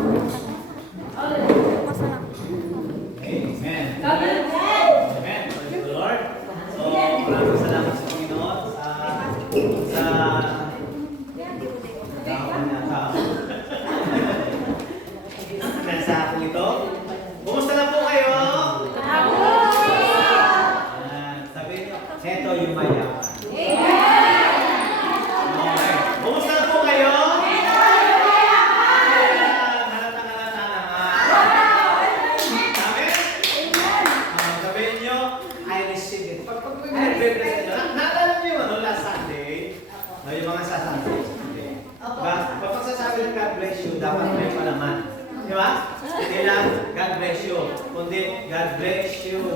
Amen. Amen. Praise the Lord. So, maraming salamat sa Panginoon sa dahon na tao. Sa akong ito. Kumusta na po kayo? Sabihin nyo, heto yung mayaman. Okay. Kumusta na po kayo? Halatang-halata naman. Amen? Sabihin nyo, I receive it. Pag nag-repress nyo, naalala nyo yung last Sunday? Yung mga sa Sunday. Pag magsasabi ng God bless you, dapat may palaman. Di ba? Hindi lang, God bless you. Kundi, God bless you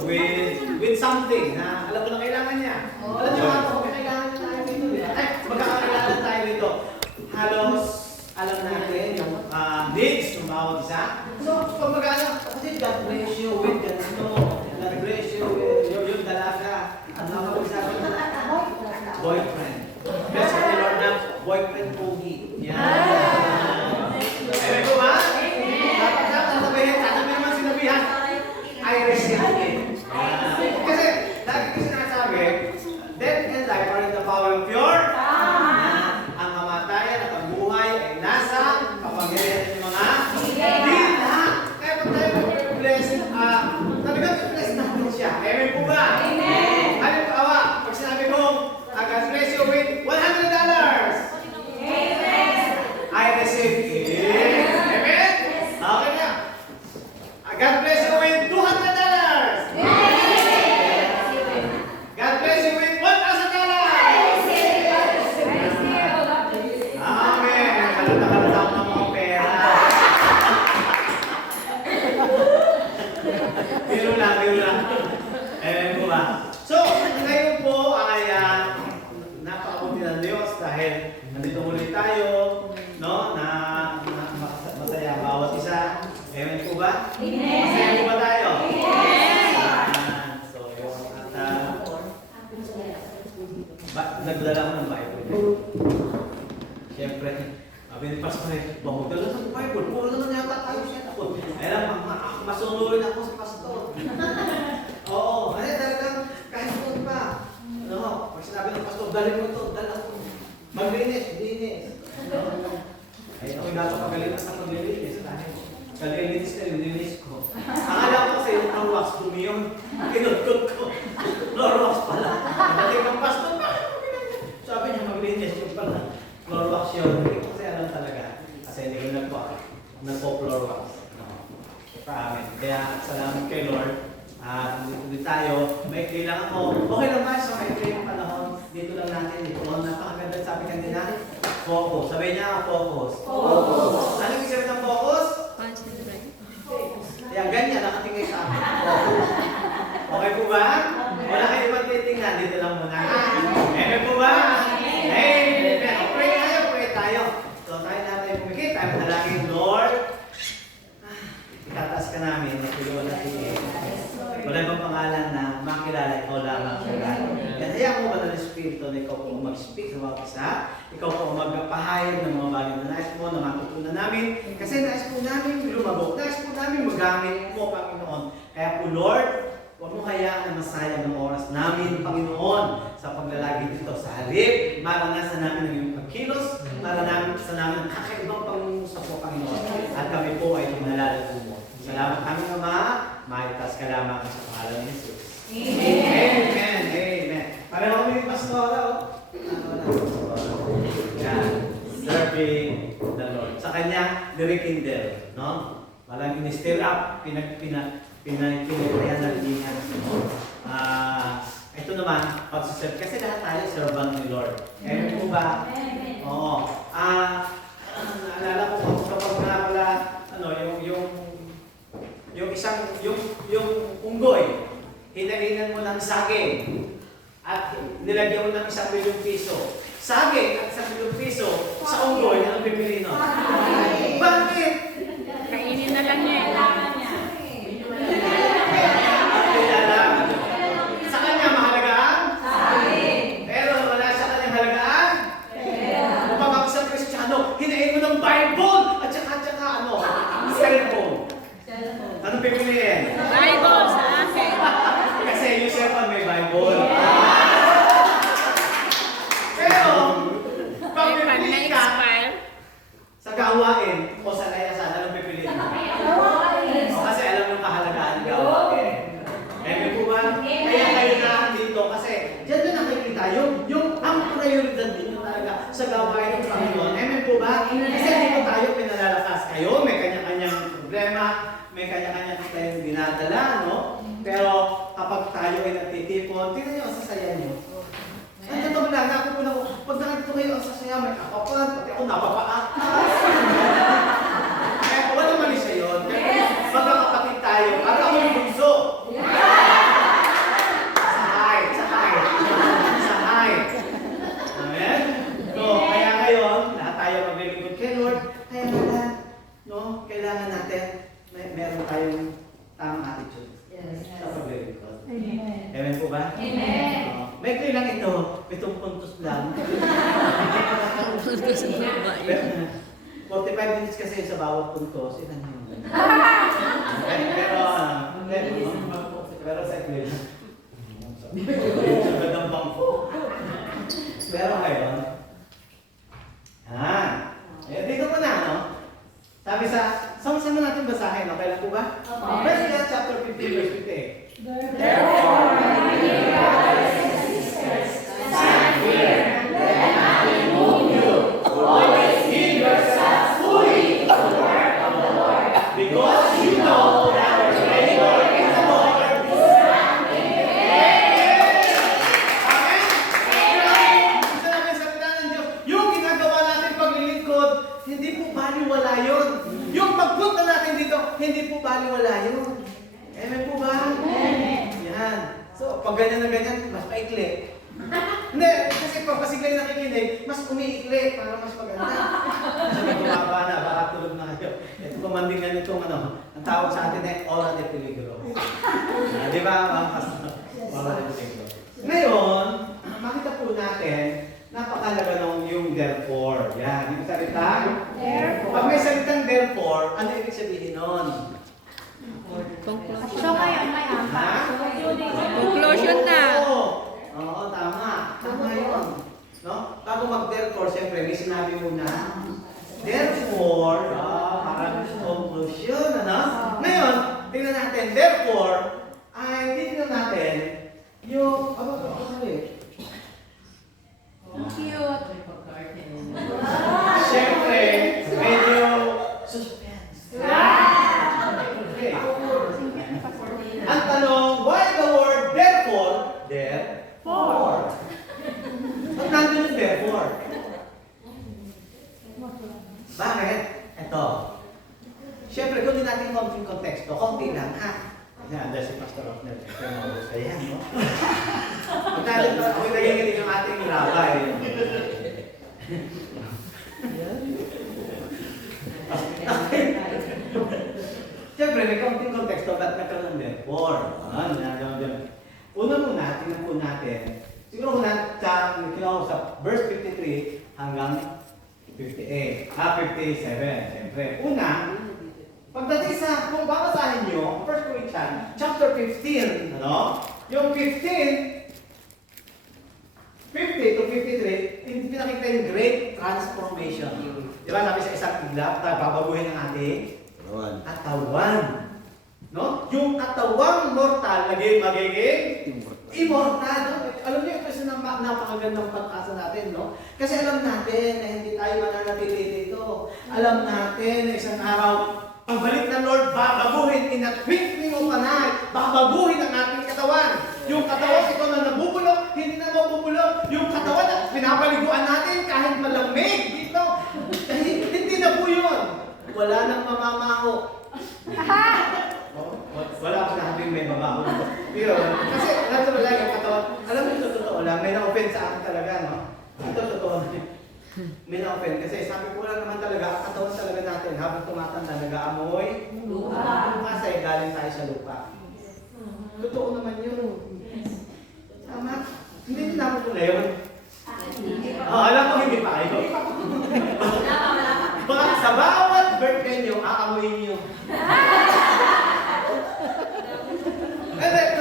with something na alam mo na kailangan niya. Alam niyo ako, may kailangan tayo dito. Ay, magkakailangan tayo dito. Halos, alam natin yung needs ng bawat isa. So, pag mag-ano, kasi God bless you with ganito. God bless you with yung dalaga. Ang nakapagsabi mo, boyfriend. Bless ka ni Lord na boyfriend pogi. Yan. Ewan ko ba? I receive it. Kasi, lagi ko sinasabi, death and life are in the power of your tongue. Ang kamatayan at ang buhay ay nasa kapangyarihan ng mga dila. Kaya pag tayo mag-bless, talagang bless natin siya. Amen po ba? Amen. Halimbawa, pag sinabi ko, God bless you with $100. Amen. I receive it. Amen? Okay na. God bless you with $200. God bless you with $1,000. Amen. Kalata-kalata ako ng mga pera. Biro lang. Amen po ba? So, ngayon po ay napakabuti ng Diyos dahil nandito muli tayo, no? Na masaya bawat isa. Amen po ba? Amen. Masaya po ba tayo? Amen. So, yung nagdala ko ng Bible. Siyempre, sabi ni Pastor, magdala ng Bible. Puro naman yata tayo siya ako. Alam, masunurin ako sa Pastor. Oo. Ano, talagang kahit po pa. Ano, pag sinabi ng Pastor, dalhin mo ito, dala ko. Maglinis. Ay, ako yung napakagaling sa maglinis. Kalilinis na linis ko. Akala ko kasi yung Lorwax dumi yun. Kinudkod ko. Lorwax pala. Dating ng Pastor, sabi niya maglinis yung pala. Lorwax yun. Hindi ko kasi alam talaga. Kasi hindi ko nagpo-Lorwax. Amen. Kaya salamat kay Lord. Dito tayo. Maikli lang ako. Okay lang ba sa maikli yung panahon? Dito lang natin. Napakaganda sabi kanina. Focus. Sabi niya, focus. Focus. Ano yung sabi ng focus? Kaya ganyan, nakatingin sa akin. Okay po ba? Wala kayo ibang titingnan. Dito lang muna. Okay po ba? Amen. Pray tayo. So tayo natin pumikit. Tayo manalangin, Lord. Itataas ka namin. Natulungan natin. Wala ibang pangalan na makilala ikaw lamang. Yan, hayaan mo ba ng Espiritu na ikaw po mag-speak sa mga isa? Ikaw po magpahayag ng mga bagay na nais mo, na matutunan namin. Kasi nais po namin lumabok. Nais po namin magamit mo, Panginoon. Kaya po, Lord, huwag mo hayaan na masayang ng oras namin, Panginoon, sa paglalagi dito. Sa halip, maranasan namin ang iyong pagkilos, maranasan namin ang kakaibang pangungusap po, Panginoon. At kami po ay pinalala po mo. Salamat kami, Ama. Maitas ka lamang sa pangalan ni Jesus. Amen. Pareho kami yung pastora, Yan. Serving the Lord. Sa kanya, rekindle, no? Walang in-stir up, pinagpinagpayan ng lingan. Ito naman, pagsuserve. Kasi lahat tayo, servant ni Lord. Amen po ba? Oo. Naalala ko kapag nga pala, yung unggoy, hinalinan mo ng saging at nilagyan mo ng 1,000,000 piso. Saging at 1,000,000 piso sa unggoy, anong pipili nun? Bakit? Kainin na lang niya. Sa kanya mahalagaan? Pero wala sa kanyang halagaan? Upang ako sa Kristiyano, hinain mo ng Bible at saka sa gawain ng Panginoon. Amen po ba? Kasi hindi po tayo pinalalakas. Kayo, may kanya-kanyang problema, may kanya-kanyang tayong dinadala, no? Pero kapag tayo ay nagtitipon, tingnan nyo ang sasaya nyo. Ang totoo lang, ako po na, pag nakikita kayo ang sasaya, may kapapan, pati ako napapaakas. Kaya walang mali siya yun. Magkakapatid tayo, para ako yung bunso. Sahay. Amen? So, kaya ngayon, lahat tayo maglilingkod kay Lord. Kaya naman, no, kailangan natin, meron tayong tamang attitude sa paglilingkod. Amen po ba? Amen. May lang ito, 7 puntos lang. 45 minutes kasi sa bawat puntos, ilan yun? Pero sa ikli lang. Sagad ang bangko. Pero ngayon, dito po na, no? Sabi sama-sama natin basahin, okay lang po ba? Verse chapter 15, verse 58. Therefore, my dear brothers and sisters, stand here. Let nothing move you. Always give yourselves fully to the work of the Lord, Because you know that our labor in the Lord is not in vain. Amen? Gusto namin salita ng Diyos, yung ginagawa natin paglilingkod, hindi po baliwala yun. Yung pagpunta natin dito, hindi po baliwala yun. Amen po ba? Yan. So, pag ganyan na ganyan, mas paikli. Hindi, kasi pag pasiglay nakikinig, mas umiikli para mas maganda. Kasi bumaba na, baka tulog na kayo. Ito pamandingan itong ang tawag sa atin ay ora de peligro. Di ba, mga pastor? Ora de peligro. Ngayon, makita po natin, napakalaga nung yung therefore. Yan, yung salita. Therefore. Pag may salitang therefore, ano ibig sabihin nun? Conclusion. So ngayon, may Ha? Conclusion na. Oo, tama. Tama yun. No? Bago mag-therefore, siyempre, may sinabi muna. Therefore, parang conclusion, ano? Ngayon, tingnan natin. Therefore, ay tingnan natin yung, Cute. siyempre, medyo suspense. Okay. Ang tanong, why the word therefore? Therefore. Ba't nandun yung therefore? Bakit? Ito. Siyempre, kung din natin konting konteksto, konti lang ha. Yan, dahil si Pastor Rockner, ito yung mga gusto yan, no? Kung natin, kung nagigilig ang ating labay. Siyempre, may konting konteksto, ba't nagkaroon ng therefore? Una muna, tingnan po natin. Siguro muna sa verse 53 hanggang 57. Siyempre, una, pagdating sa, kung babasahin nyo, 1 Corinthians, chapter 15, ano? Yung 50 to 53, pinakita yung great transformation. Di ba, sabi sa isang iglap, babaguhin ang ating katawan. No? Yung katawang mortal, magiging immortal. No? Alam niyo, kasi napakagandang pag-asa natin, no? Kasi alam natin na hindi tayo mananatili dito. Alam natin na isang araw, pagbalik ng Lord, babaguhin in a twinkling of an eye, babaguhin ang ating katawan. Yung katawan ito na nabubulok, hindi na mabubulok. Yung katawan na pinapaliguan natin kahit malamig dito. Hindi na po yun. Wala nang mamamaho. Wala akong sabi may mabaho. Pero, kasi natural lang yung katawan. Alam mo ito, totoo lang. May na-offend sa akin talaga, no? Ito, totoo. May na-offend. Kasi sabi ko lang naman talaga, ang katawan talaga natin, habang tumatanda, nag-aamoy. Lupa. Kasi galing tayo sa lupa. Totoo naman yun. Tama? Hindi din namin ko na yun. Alam ko hindi pa kayo. Baka sa bawat birthday nyo, aamoyin nyo.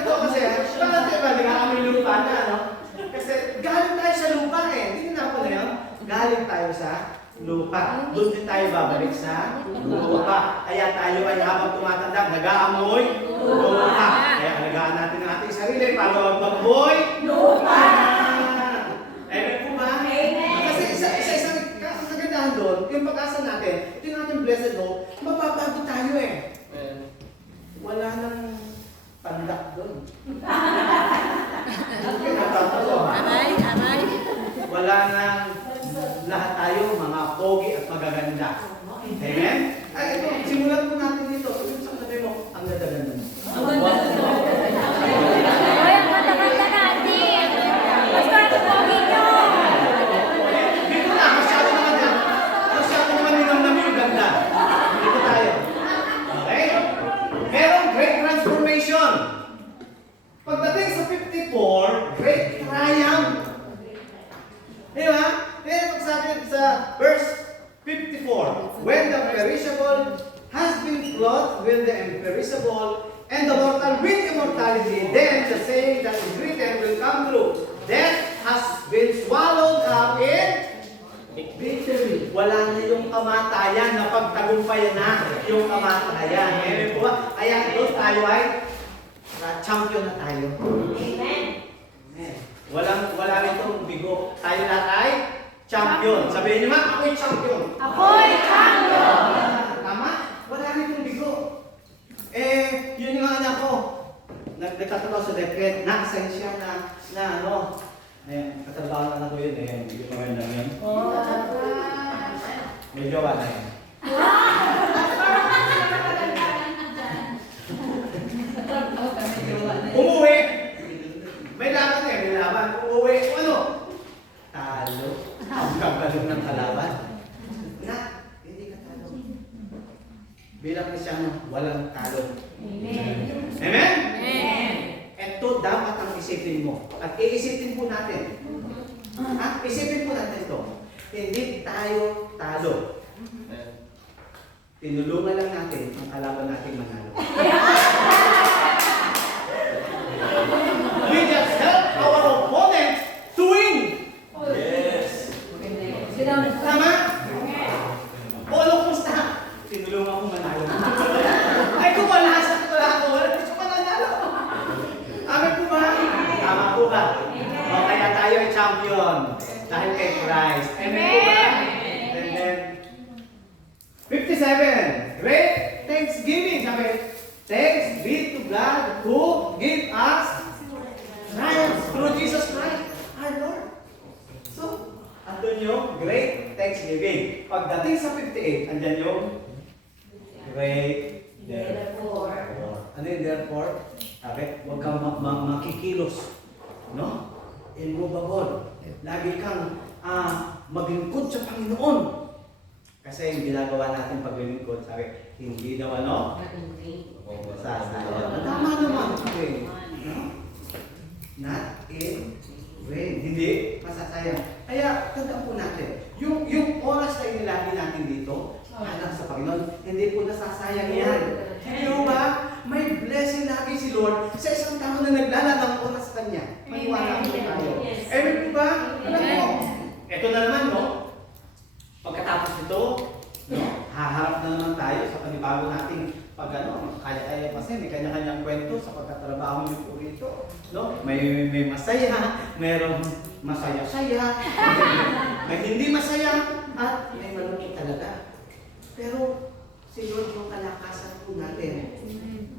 Totoo kasi, bakit diba, nag-aamoy lupa na, no? Kasi galing tayo sa lupa eh. Hindi na ako na yun. Galing tayo sa lupa. Doon din tayo babalik sa lupa. Kaya tayo ay habang tumatanda, nag-aamoy lupa. Kaya alagaan natin ang ating sarili para mag-amoy lupa. Amen po ba? Kasi yung pag-asa natin, ito yung ating blessed hope, mapapago tayo eh. Wala nang pandak doon. Aray, aray. Wala nang lahat tayo, mga pogi at magaganda. Amen? Ay, ito, simulan po natin dito. Sabi mo sa katabi mo, ang ganda-ganda mo. Hoy, ang ganda-ganda natin. Mas pogi nyo. Dito na, masyado naman yan. Masyado naman ninamnam yung ganda. Dito tayo. Okay? Merong great transformation. Pagdating sa 54, great triumph. Di ba? Pero pagsabi sa verse 54, when the perishable has been clothed with the imperishable, and the mortal with immortality, then the saying that is written will come true. Death has been swallowed up in victory. Wala na yung kamatayan na pagtagumpayan na yung kamatayan. Amen po ba? Kaya doon tayo ay champion na tayo. Amen. Amen. Wala nitong bigo. Tayo lahat ay champion. Sabihin niyo ma, ako'y champion. Ako'y champion. Tama? Wala nitong bigo. Yun yung anak ko. Nagkatrabaho sa decret. Nakasensya na ano. Katrabaho na ako yun eh. Hindi ko maganda yun. May jowa na yun. Umuwi. May laban eh. May laban. Umuwi. Ano? Talo. Ang kabalong ng kalaban. Na, hindi ka talo. Bilang Kristyano, walang talo. Amen. Amen? Amen. Ito dapat ang isipin mo. At iisipin po natin. Isipin po natin ito. Hindi tayo talo. Tinulungan lang natin ang kalaban nating manalo. We just help our opponent to win. Yes. Tama? Polo, kumusta? Tinulungan ko manalo. Ay, kung wala ako, wala ko manalo. Amen po ba? Tama po ba? O, kaya tayo ay champion. Dahil kay Christ. Amen po ba? And then, 57. Great Thanksgiving. Sabi, thanks be to God who gave us triumph through Jesus Christ, our Lord. So, andun yung great Thanksgiving. Pagdating sa 58, andyan yung great therefore. Ano yung therefore? Sabi, huwag kang makikilos. No? Immovable. Lagi kang maglingkod sa Panginoon. Kasi yung ginagawa natin paglilingkod, sabi, hindi daw ano? Sasayang. Tama naman. Okay. No? Not in vain. Hindi masasayang. Kaya, tandaan po natin, yung oras na inilagi natin dito, alam sa Panginoon, hindi po nasasayang yan. Hindi ba? May blessing lagi si Lord sa isang tao na naglalalang oras sa Kanya. Maniwala po tayo. Amen po ba? Alam mo, ito na naman, no? Pagkatapos nito, no? Haharap na naman tayo sa panibago nating kaya kasi may kanya-kanyang kwento sa pagkatrabaho niyo po rito. No? May masaya, mayroong masaya-saya, may hindi masaya, at may malungkot talaga. Pero si Lord yung kalakasan po natin.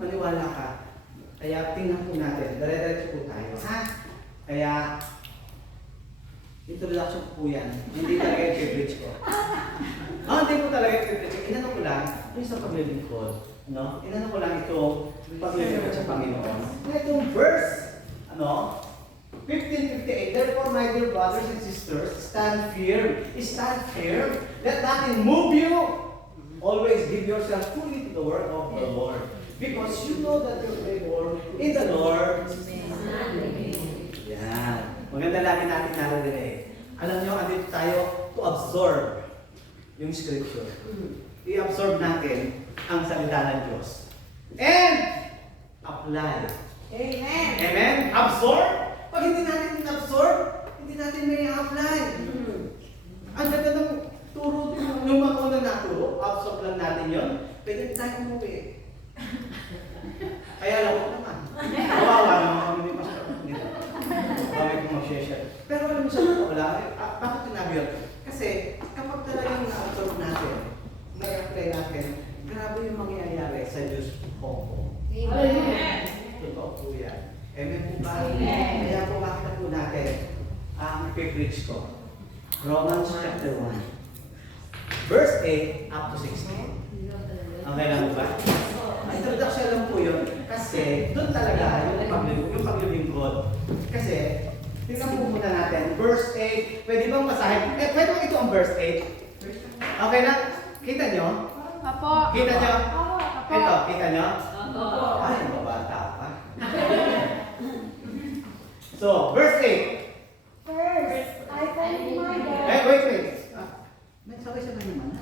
Maniwala ka. Kaya tingnan po natin. Dire-diretso po tayo. Ha? Kaya introduction po yan. Hindi talaga yung privilege ko. Hindi po talaga yung privilege ko. Inano ko lang yung sa paglilingkod. No? Inano ko lang ito paglilingkod sa Panginoon. Itong verse, 15:58. Therefore, my dear brothers and sisters, stand firm. Stand firm. Let nothing move you. Always give yourself fully to the work of the Lord. Because you know that your labor in the Lord. Yan. Maganda lagi natin naririnig. Alam nyo, andito tayo to absorb yung scripture. I-absorb natin ang salita ng Diyos. And apply. Amen. Amen? Absorb? Pag hindi natin absorb, hindi natin may apply. Ang ganda ng turo, yung mga unang naturo, absorb lang natin yun, pwede tayo umuwi. Kaya alam ko naman. Kawawa naman kami ni Pastor. Bakit ko mag-share? Pero alam mo sa totoo lang, bakit sinabi yun? Kasi kapag talagang na-absorb natin i-preach ko. Romans chapter 1. Verse 8 up to 16. Okay lang ba? Introduction lang po yun. Kasi doon talaga yung paglilingkod. Kasi, tingnan po muna natin. Verse 8. Pwede bang masahin? Pwede bang ito ang verse 8? Okay lang? Kita nyo? Apo. Kita nyo? Apo. Ito, kita nyo? Apo. Ay, mabata pa. So, verse 8. First, I thank my God. Wait. May sabay-sabay naman.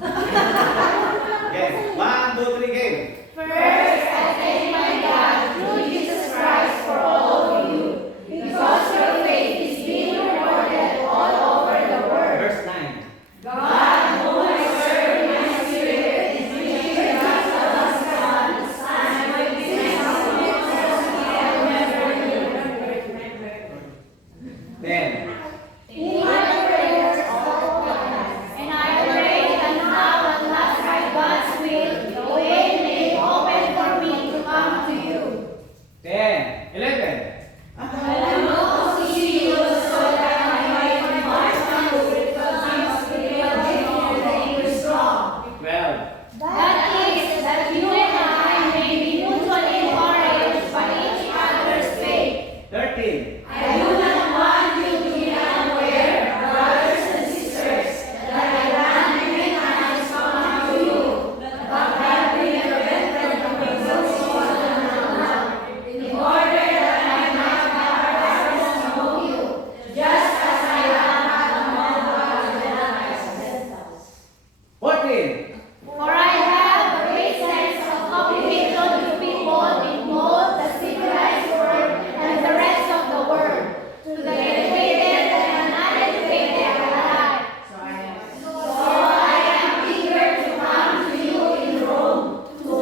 Okay, 1, 2, 3, game. First, I thank my God through Jesus Christ for all of you, because your faith is being rewarded all over the world. Verse 9. God, whom I serve in my spirit, is reaching the gospel of His Son, and my business Then, in my prayers all the time. And I pray that now at last by God's will, the way may be open for me to come to you. 10, 11. I long to see you so that I might march on you with the arms of strong. 12, That is, that you and I may be mutually encouraged by each other's faith. 13, I do not want you to be unaware, brothers and sisters, that I ran many times to come to you, but have been prevented from doing so in order that I might have reference among you, just as I have among the Gentiles. 14, For I have a great sense of obligation to people in both the civilized world and the rest of the world, to the educated and uneducated alike. So I am eager to come to you in Rome to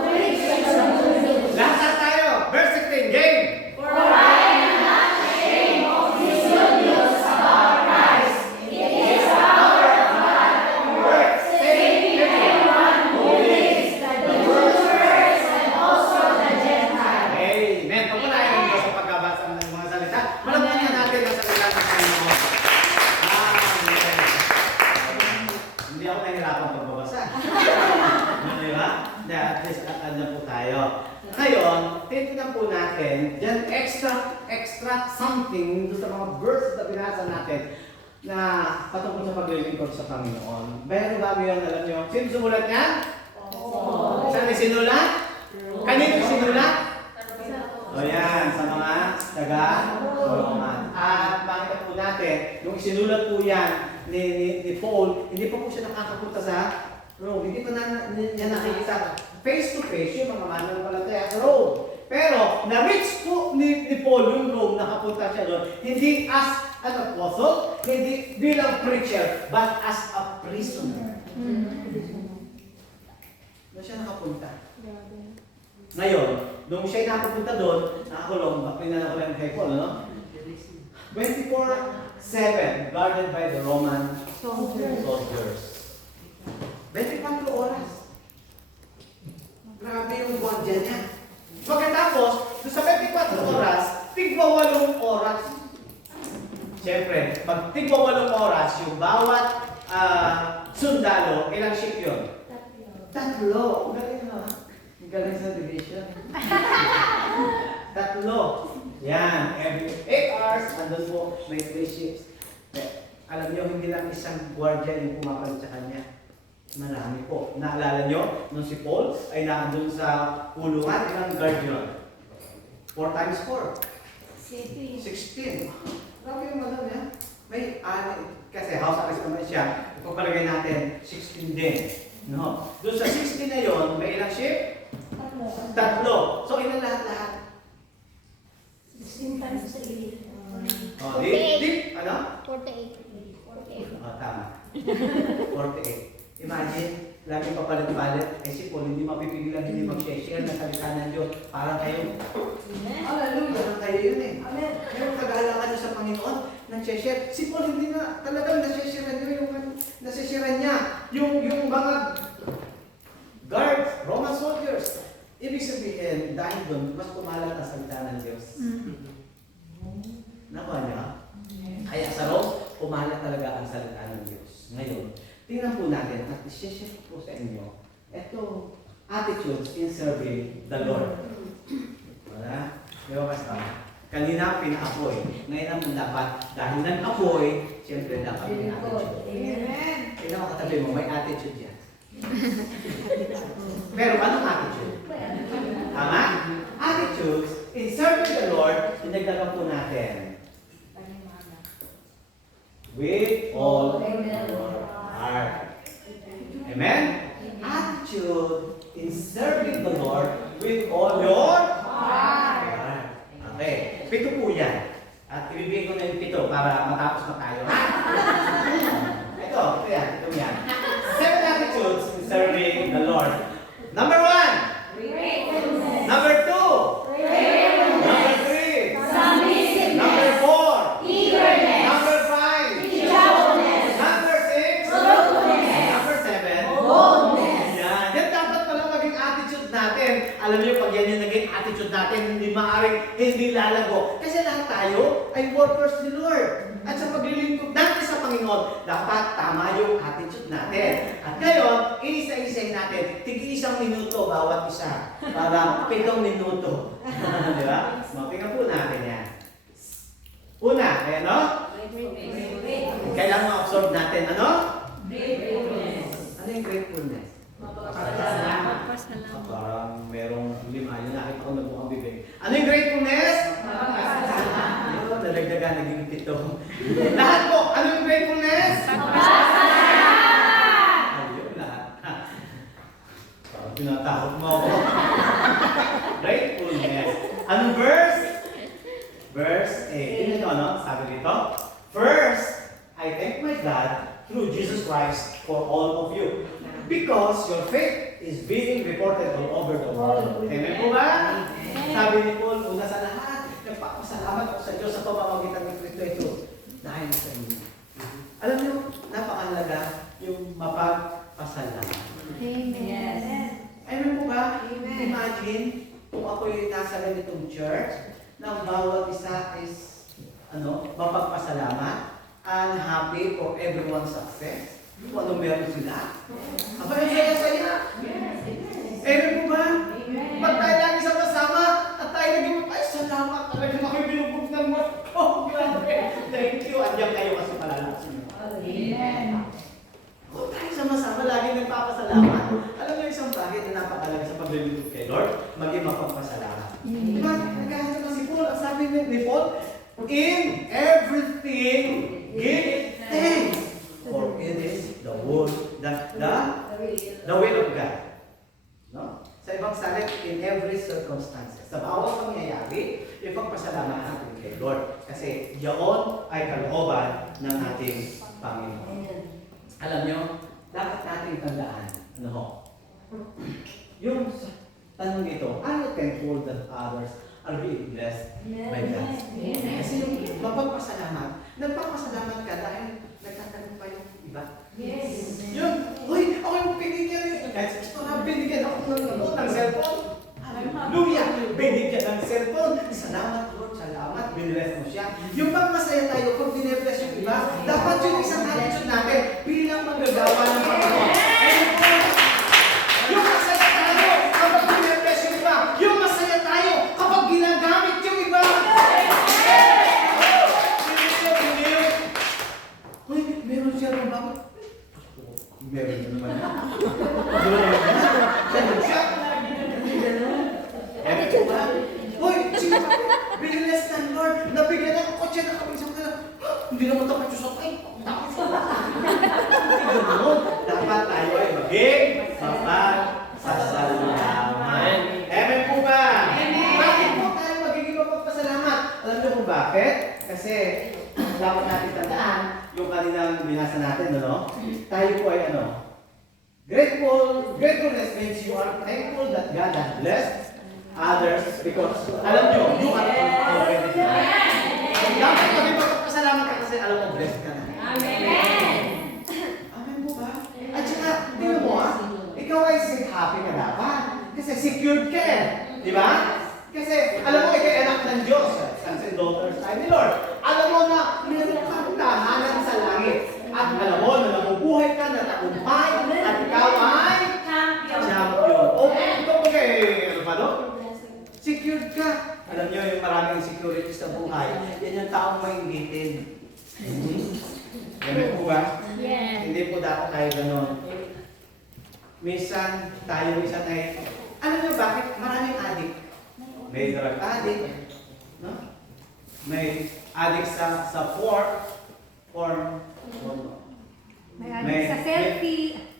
preach the good news. lahat tayo. Verse 16, game. For I am not ashamed of this good news about Christ. It is the power of God that works, saving everyone who believes, the Jews first and also the Gentiles. Amen. Pagpalain ng Diyos sa pagbabasa ng mga salita. Malagyan natin ang salita ng Panginoon. Amen. Hindi ako nahihirapan pagbabasa. Di ba? At least alam po tayo. Ngayon, titignan po natin, yan extra something doon sa mga verses na binasa natin na patungkol sa paglilingkod sa Panginoon. Pero bago yan, alam nyo, sino sumulat yan? Saan isinulat? Kanino isinulat? O yan, sa mga taga-Roman. At makita po natin, nung isinulat po yan ni Paul, hindi pa po siya nakakapunta sa Rome. Hindi pa niya nakikita face to face yung mga mananampalataya sa Rome. Pero, na-reach po ni Paul yung Rome, nakapunta siya doon, hindi as an apostle, hindi bilang preacher, but as a prisoner. Doon siya nakapunta. Ngayon, nung siya nakapunta doon, nakakulong, pinala ko lang kay Paul, no? 24/7, guarded by the Roman soldiers. 24 oras. Grabe yung guardia niya. Pagkatapos, doon sa 24 oras, tigwa 8 oras. Siyempre, pag tigwa 8 oras, yung bawat sundalo, ilang ship yun? 3. Galing na. Galing sa division. 3. Yan. Every 8 hours, andun po, may 3 ships. Alam niyo, hindi lang isang guardia yung pumapalit sa kanya. Marami po. Naalala nyo, nung si Paul ay nandun sa kulungan, ilang guard yun? 4 times 4. 16. Grabe yung madam yan. May kasi house arrest naman siya. Ipapalagay natin, 16 din. No? Doon sa 16 na yun, may ilang ship? 3. So, ilan lahat-lahat? 16 times 3. Oh, ano? 48. Tama. 48. Imagine, lagi papalit-palit, si Paul hindi mapipigilan, hindi mag-share ng salita ng Diyos. Para kayo, hallelujah, lang kayo yun eh. Amen. Meron kagalangan nyo sa Panginoon, nag-share. Si Paul hindi na talagang nag-share niya yung mga guards, Roman soldiers. Ibig sabihin, dahil doon, mas kumalat ang salita ng Diyos. Nakuha niya? Kaya sa Rome, tingnan po natin at i-share po sa inyo ito, attitudes in serving the Lord. Wala? Di ba basta? Kanina pinaapoy. Ngayon naman dapat, dahil nag-apoy, siyempre dapat may attitude. Amen. Kaya mo katabi mo, may attitude yan. Pero anong attitude? Tama? Attitudes in serving the Lord, pinagdagan po natin. With all your heart. Amen? Attitude in serving the Lord with all your heart. Okay. 7 po yan. At ibibigay ko na yung 7 para matapos na tayo. Ito yan. Ito yan. 7 attitudes in serving the Lord. Number 1. Number 2. Number 3. Number 4. Number 5. Number 6. Number 7. Yan. Yan dapat pala maging attitude natin. Alam niyo, pag yan yung naging attitude natin, hindi maaaring hindi lalago. Kasi lahat tayo ay workers ni Lord. At sa paglilingkod natin sa Panginoon, dapat tama yung attitude natin. At ngayon, iisa-isay natin, tig-1 minuto bawat isa. Para 7 minuto. Di ba? Mapinga po natin yan. Una, ayan o. Kailangan ma-absorb natin, ano? Ano yung gratefulness? Pasalamat. Parang merong 5 yun. Nakita ko nagbukhang bibig. Ano yung gratefulness? Ito, nalagdagan, naging 7. Lahat po, ano yung gratefulness? Ayun, lahat. Parang tinatakot mo ako. Gratefulness. Anong verse? Verse 8. Tingnan nyo, ano? Sabi dito. First, I thank my God through Jesus Christ for all of you. Because your faith is being reported all over the world. Amen po ba? Sabi ni Paul, una sa lahat, nagpapasalamat ako sa Diyos sa pamamagitan ng Kristo ito dahil sa inyo. Alam niyo, napakalaga yung mapagpasalamat. Amen po ba? Imagine, kung ako'y nasa ganitong church, na bawat isa is, mapagpasalamat and happy for everyone's success. Kung ano meron sila. Aba, ang saya-saya. Amen po ba? Pag tayo lagi sama-sama at tayo naging ay, salamat. Talagang ako'y binubog ng mga grabe. Thank you. Andiyan kayo kasi palalasin mo. Kung tayo sama-sama, lagi nagpapasalamat. Alam mo isang bagay na napakalaga sa paglilingkod kay Lord, maging mapagpasalamat. Diba? Nagkahasa si Paul. Ang sabi ni Paul, in everything, give thanks. For it is the will of God. No? Sa ibang salit, in every circumstance. Sa bawat pangyayari, ipagpasalamat natin kay Lord. Kasi yaon ay kalooban ng ating Panginoon. Alam nyo, dapat natin tandaan, yung tanong ito, are you thankful that others are being blessed by God? Kasi yung mapagpasalamat, nagpapasalamat ka dahil nagtatanong pa yung iba. Yung, uy, ako yung binigyan. Guys, gusto na binigyan ako ng cellphone. Hallelujah! Binigyan ng cellphone. Salamat Lord, salamat. Biniless mo siya. Yung pag masaya tayo, pag binibless yung iba, dapat yung isang attitude natin bilang manggagawa ng Panginoon. Yung masaya tayo kapag binibless yung iba. Yung masaya tayo kapag ginagamit yung iba. Uy, meron siya rin bakit? Meron na naman. Meron siya. Ewan ko ba? Uy, sige pa. Binilis ng Lord. Nabigyan ng kotse na kami sa mga. Hindi naman ito katusok. Ay, takot siya. Dapat tayo ay maging mapagpasalamat. Amen po ba? Bakit po tayo magiging mapagpasalamat? Alam niyo kung bakit? Kasi dapat natin tandaan yung kaninang binasa natin, Tayo po ay gratefulness means you are thankful that God has blessed others because, alam nyo, you are already blessed. Dapat maging magpapasalamat ka kasi alam mo, blessed ka na. Amen po ba? At saka, tingnan mo ikaw ay happy ka dapat. Kasi secured ka di ba? Kasi, alam mo, ikaw anak ng Diyos. Sons and daughters tayo ni Lord. Alam mo na, meron kang tahanan sa langit. At alam mo na nabubuhay ka, taong mainggitin. Ganun po ba? Yes. Hindi po dapat tayo ganon. Minsan ay, alam niyo bakit? Maraming addict. May drug addict, no? May addict sa porn. May sa selfie.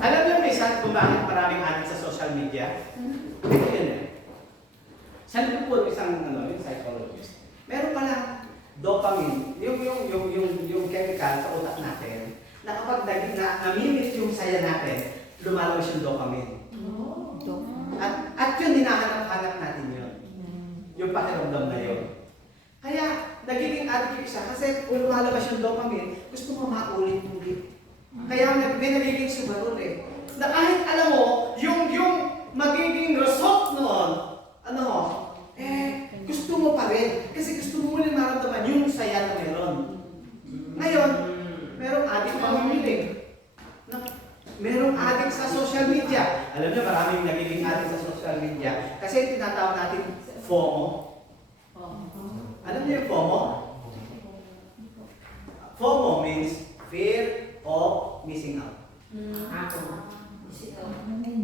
Alam niyo minsan kung bakit maraming addict sa social media? Ito yun eh. Sabi ko po isang yung psychologist. Meron pala dopamine, yung chemical sa utak natin, na kapag namimit yung saya natin, lumalabas yung dopamine. At yun, hinahanap-hanap natin yun. Yung pakiramdam na yun. Kaya, nagiging addict yung isa kasi kung lumalabas yung dopamine, gusto mo maulit-ulit. Kaya may nagiging sugarol eh. Na kahit alam mo, yung magiging result noon, gusto mo pa rin. Kasi gusto mo ulit maramdaman yung saya na meron. Ngayon, merong addict mamimili. Merong addict sa social media. Alam niyo, maraming nagiging addict sa social media. Kasi tinatawag natin FOMO. Alam niyo yung FOMO? FOMO means fear of missing out.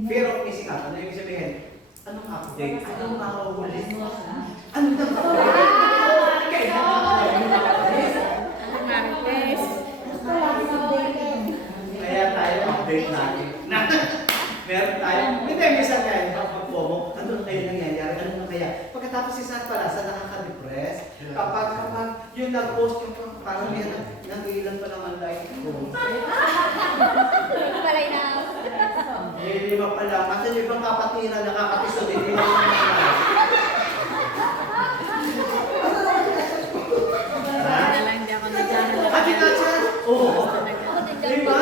Fear of missing out. Ano yung ibig sabihin? Anong update? Anong makahuli? Anong nakahuli? Kaya tayo update natin. Meron tayo. Hindi, minsan kaya kapag FOMO, ano kayo nangyayari? Ano na kaya? Pagkatapos isa pala sa nakaka-depress, kapag yung nag-post yung parang yan, nag-iilan pa naman like ko. Palay na. Eh, lima pala. Kasi yung ibang kapatira nakakapisod, hindi mo Hindi ako nagdala. Ate Nacha? Oo. Diba?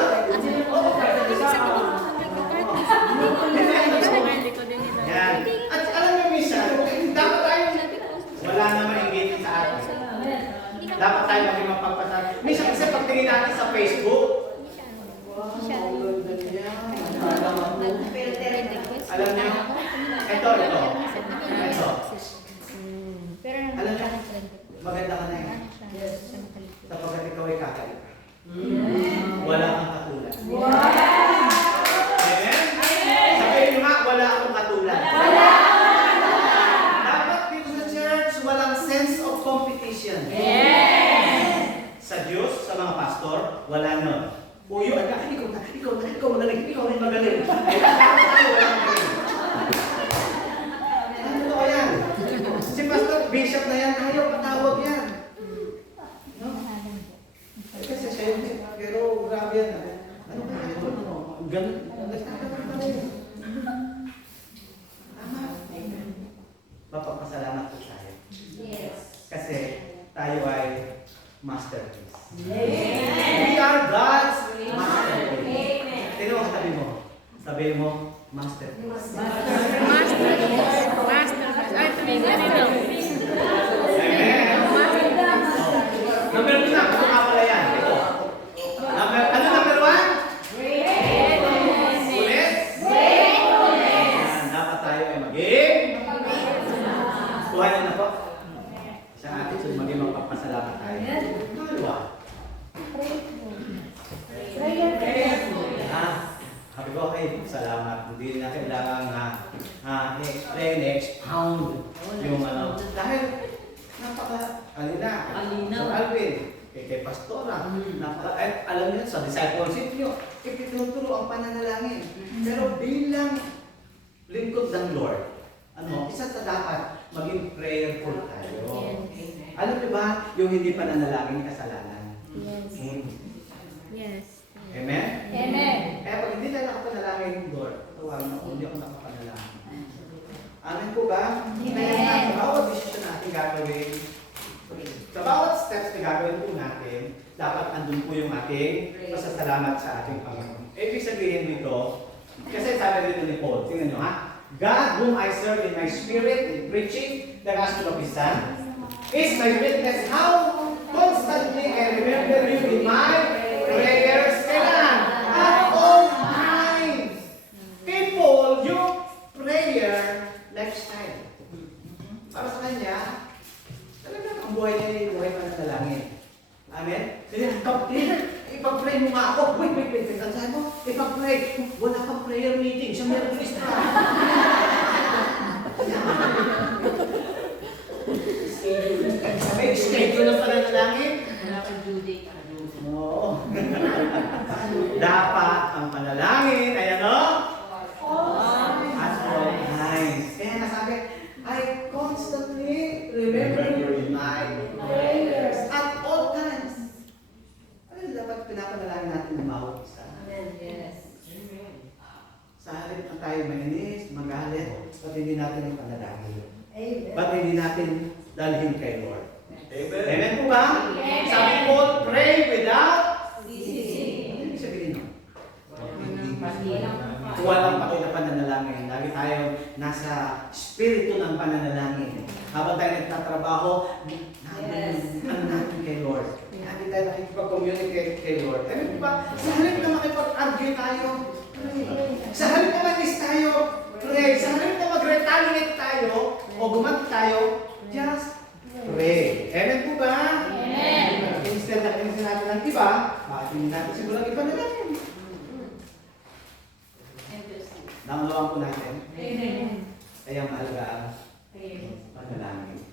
Yan. At alam mo minsan, dapat tayo, wala na mainggitin sa atin. Dapat tayo maging mapagpasal. Minsan kasi pagtingin natin sa Facebook, wow, ang ganda niya. Alam niyo, ito. Alam niyo, maganda ka na yun. Sapagkat ikaw ay kakaiba. Wala kang katulad. Amen? Sabihin niyo nga, wala akong katulad. Dapat dito sa church, walang sense of competition. Sa Diyos, sa mga pastor, wala nun. O yun, ikaw magaling, ikaw rin magaling. Ay, dapat tayo walang magaling. Ano totoo yan? Si Pastor Bishop na yan, ayaw patawag yan. No? Kasi siya yun, pero grabe yan. Ano kaya ito? Ganun. Mapapasalamat po tayo. Kasi tayo ay masterpiece. We are God's masterpiece. Tingnan mo, sabi mo, masterpiece. Amen. Number 2 na, kung nga pala yan. Ito. Ano number 1? Ulit? Yan, dapat tayo ay maging. Kuha niyo na po. Isang attitude, maging magpapasalamat tayo. Dalawa. Sabi ko, okay, salamat. Hindi na kailangan explain, expound yung ano. Dahil napaka-alina. Sir Alvin, kay Pastora. Alam niyo, sa discipleship niyo, itinuturo ang pananalangin. Pero bilang lingkod ng Lord, isa sa dapat, maging prayerful tayo. Alam niyo ba, yung hindi pananalangin, kasalanan? Yes. Amen? Kaya pag hindi tayo nakapanalangin, Lord, tawarin ako, hindi ako nakapanalangin. Amen po ba? Kaya sa bawat desisyon natin gagawin, sa bawat steps na gagawin po natin, dapat andun po yung ating pasasalamat sa ating Panginoon. Ibig sabihin dito, kasi sabi dito ni Paul, tingnan nyo ha, God whom I serve in my spirit in preaching the gospel of His Son is my witness how constantly I remember you in my prayers. Kailan? At all times. People, yung prayer lifestyle. Amen? Kaya ipag-pray mo nga ako. Wait. Ang sabi mo, ipag-pray. Wala kang prayer meeting. Siya meron extra. May schedule ng pananalangin. Wala kang due date. Oo. Dapat ang panalangin ay ano? At all times. Kaya nasabi, I constantly remember my prayers at all times. Ano dapat pinapanalangin natin ng bawat isa? Yes. Sa halip na tayo mainis, magalit, ba't hindi natin ang panalangin? Amen. Ba't hindi natin dalhin kay Lord? Amen. Amen po ba? Yes. Sabi po, pray without Ceasing. ano ibig sabihin nun? Walang Walang pati na pananalangin. Lagi tayo nasa spirito ng pananalangin. Habang tayo nagtatrabaho, ano natin kay Lord? Lagi tayo nakikipag-communicate kay Lord. Ano ba? Sa halip na makipag-argue tayo, pray. Sa halip na mag-is tayo, pray. Sa halip na mag-retaliate tayo, o gumanti tayo, just pray. Amen po ba? Amen. Instead na kinisin natin ng iba, bakit hindi natin siguro ang iba na natin? Naunawang po natin. Amen. Kaya mahalaga ang panalangin.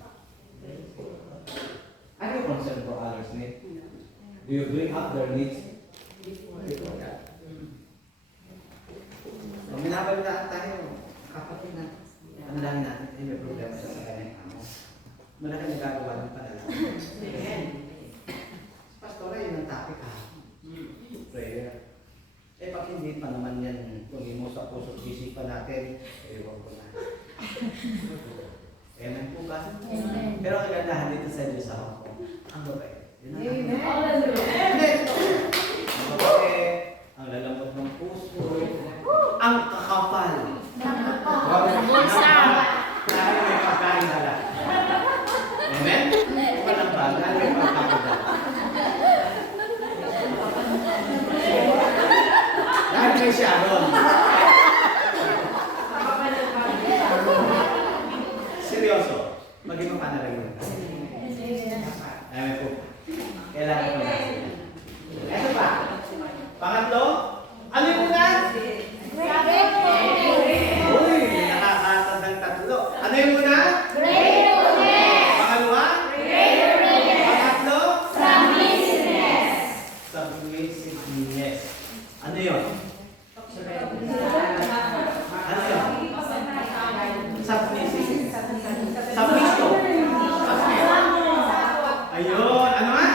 Ano yung concern for others' needs? Do you bring up their needs before God? So, minabalitaan tayo, kapatid na, panalangin natin, ay may problema siya sa kanyang amo. Malaki nagagawa ng panalangin. Pastora, yun ang topic ha. Prayer. Eh, pag hindi pa naman yan, kung hindi mo sa puso at isipan natin, ewan ko na. Amen po ba? Amen. Pero ang kagandahan dito sa Diyos ako, ang babae. Yun ang Amen. Amen. Ang babae, ang lalambot ng puso, ang kakapal. Bulsa. Dahil may pagkain hala. Amen? Walang ba? Dahil may pagkain hala. Dahil may Sharon. Seryoso. Maging mapanalangin. Amen po. Kailangan ko na. Ano pa? Pangatlo? Ano yung una? Uy, nakakatandang tatlo. Ano yung una? Pangalawa? Pangatlo? Submissiveness. Ano yun? Ano yun? Submissive. Submisso. Ayun. Ano nga?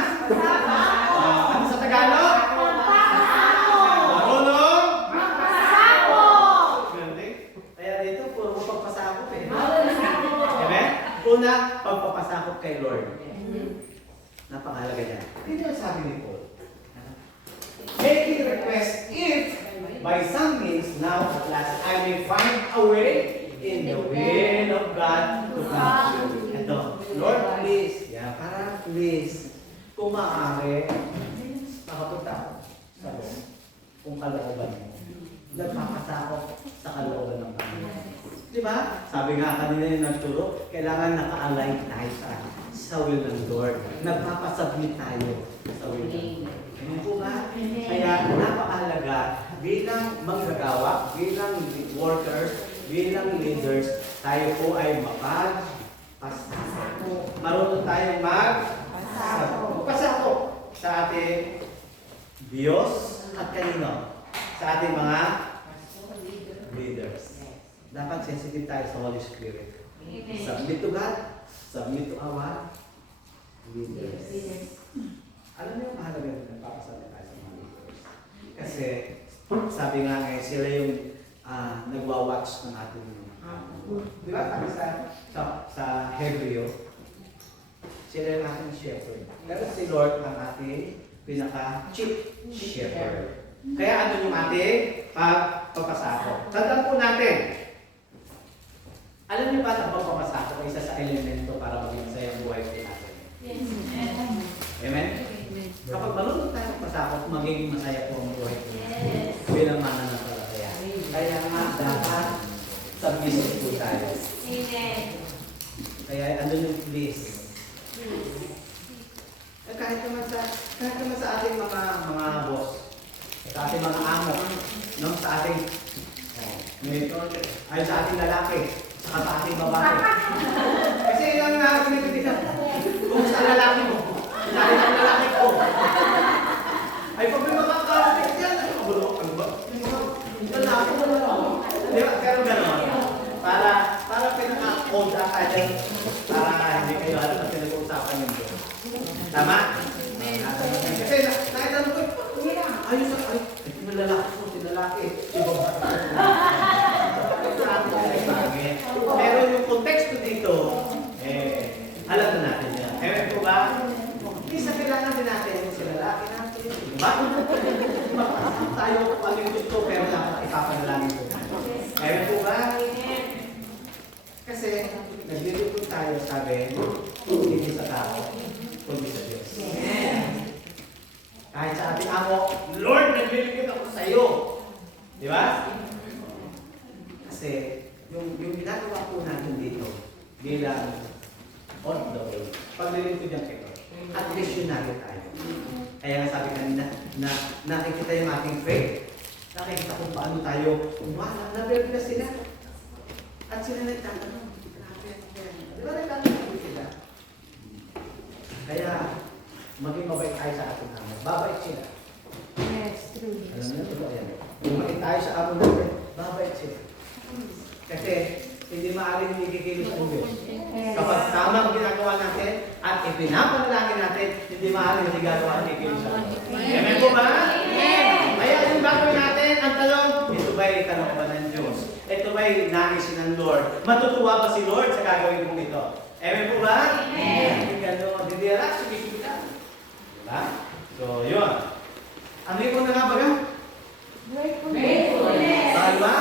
Ano sa Tagalog? Marunong? Galing. Kaya dito, puro pagpasakop eh. Amen? Una, pagpapasakop kay Lord. Napakahalaga niya. Ito yung sabi ni Paul. Making request if by some means now at last I may find a way in the will of God to come to you. Ito, Lord, please. Yeah, para please. Kung maaari, makapunta ako sa Lord. Kung kalooban mo. Nagpapasakop sa kalooban ng Panginoon. Di ba? Sabi nga kanina yung nagturo, kailangan naka-align tayo sa will ng Lord. Nagpapasubmit tayo sa will ng Lord. Ano po ba? Kaya napakahalaga bilang manggagawa, bilang workers, bilang leaders, tayo po ay mapagpasakop. Marunong tayong magpasakop sa ating Diyos at kanino? Sa ating mga leaders. Dapat sensitive tayo sa Holy Spirit. Submit to God, submit to our leaders. Alam niyo, mahalaga rin nagpapasabi tayo sa mga leaders. Kasi, sabi nga ngayon, sila yung nagwa-watch ng ating di ba? Sabi sa Hebreo, sila yung ating shepherd. Pero si Lord ang ating pinaka-chief shepherd. Kaya ano yung ating pagpapasakop? Tandaan po natin, alam niyo ba na pagpapasakop ay isa sa elemento para maging masaya ang buhay po natin? Yes. Amen? Kapag marunong tayo magpasakop, magiging masaya po ang buhay po natin. Yes. Bilang mananampalataya. Kaya nga dapat submissive po tayo. Amen. Kaya ano yung please? Kahit naman kahit naman sa ating mga boss, sa ating mga amo, no? Sa ating, ay sa ating lalaki, saka sa ating babae. Kasi yun ang nakakalimutan. Kung sa lalaki mo, sa ating lalaki ko, ay pag may makakapit yan, ano ba? Yung lalaki mo na lang. Di ba? Pero gano'n. Para pinaka-code tayo, para hindi kayo alam na pinag-uusapan yung Diyos. Tama? Kasi nakita mo ko, ayos na, ay, yung lalaki mo, si lalaki, si babae. Pero yung konteksto dito, alam na natin yan. Ewan ko ba? Hindi sa kailangan din natin si lalaki natin. Bakit mapasang tayo kung ano yung gusto, pero dapat ipapanalangin ko. Ewan ko ba? Kasi naglilipot tayo, sabi, hindi sa tao, kundi sa Diyos. Kahit sa ating amo, Lord, naglilipot ako sa iyo. Di ba? Kasi yung ginagawa po natin dito, bilang on the way, paglilipot yan kayo, at missionary tayo. Kaya nga sabi kanina, na nakikita yung ating faith. Nakikita kung paano tayo, wala, na-verify sila. At sila nagtatanong, grabe ang pera. Di ba nagtatanong sila? Kaya, maging mabait tayo sa ating amo. Babait sila. Yes, true. Alam niyo, totoo yan. Kung mabait tayo sa amo natin, babait sila. Kasi, hindi maaaring ikikilos ang Diyos. Kapag tama ang ginagawa natin, at ipinapanalangin natin, hindi maaaring nagagawa ang ikikilos ang Diyos. Amen po ba? Kaya yung gagawin natin, ang tanong, ito ba'y kalooban ng Diyos? Ito ba'y naisin ng Lord? Matutuwa ba si Lord sa gagawin mong ito? Amen po ba? Amen. Gano'n, didira, sige ka. Diba? So, yun. Ano yung una nga baga? Gratefulness. Pangalawa?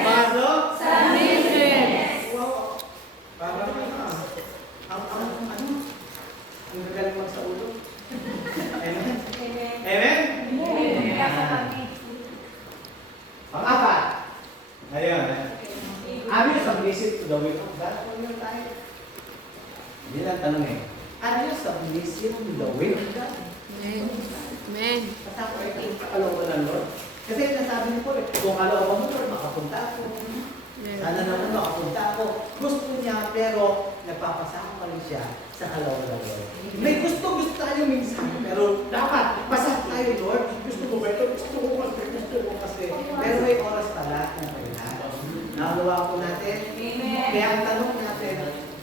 Pangatlo? Submissiveness. Wow. Parang ano? Ang gagaling mo sa ulo. Amen? Amen? Pang-apat. Ngayon, are you submissive to the will of God? Kung yun tayo. Hindi lang tanong eh. Are you submissive to the will of God? Amen. Kasama ko ito, kalooban ng Lord. Kasi nasabi niyo po eh, kung kalooban mo Lord, makapunta ako. Sana naman makapunta ako. Gusto niya, pero nagpapasama pa rin siya sa kalooban ng Lord. May gusto tayo minsan, pero dapat, pasama tayo Lord. Gusto ko ba ito? Gusto ko kasi. Pero may oras pala na kailangan. Nagawa po natin. Kaya ang tanong natin,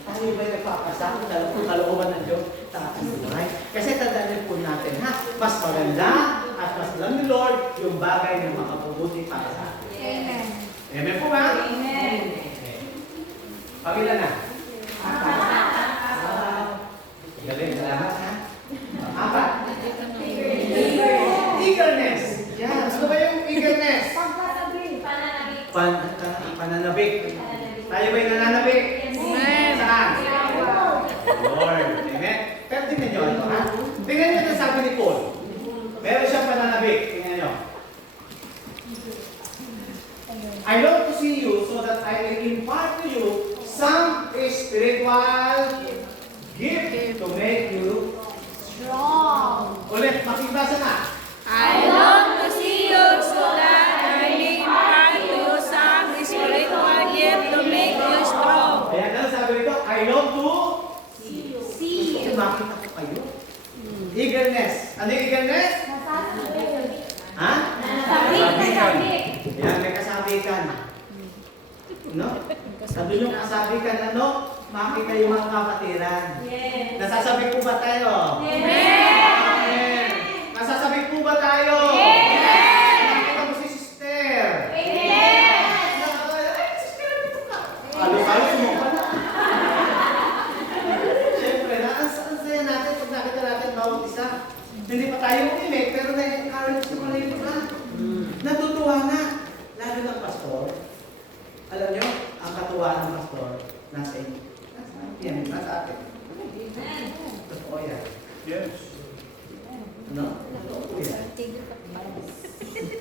tayo ba'y nagpapasama sa kalooban ng Diyos sa ating buhay? Kasi tandaan po natin, ha? Mas maganda at mas alam ni Lord yung bagay na makapubuti para sa atin. Amen. Amen po ba? Amen. Pamila na. Galing, salamat ha. Apat. Eagerness. Yan. Ano ba yung eagerness? Pananabik. Tayo ba'y nananabik? Amen. Saan? Lord. Amen. Pero tingnan nyo ano ha? Tingnan nyo na sabi ni Paul. Meron siyang pananabik. Tingnan nyo. I long to see you so that I may impart to you some spiritual gift to make you Strong. ulit. Makibasa na. I long to see you so that I may impart to you some spiritual gift to make you strong. Ayan na, sabi nito, I long to See Gusto you. makita ko kayo. Eagerness. Ano yung eagerness? Ha? Yan, may kasabikan. No? Sabi yung kasabikan, ano? Makita yung mga kapatiran. Nasasabi po ba tayo? Amen. Nasasabi po ba tayo? Nakita mo si sister? Ay, sister, dito ka. Halo-halo mo pa na. Siyempre, ang saya natin pag nakita natin bawat isa. Hindi pa tayo umimik, pero na-encourage naman na yun na. Natutuwa na. Lalo ng pastor. Alam nyo, ang katuwa ng pastor, nasa inyo. Yan, nasa atin. Totoo yan. Yes. No? Totoo yan.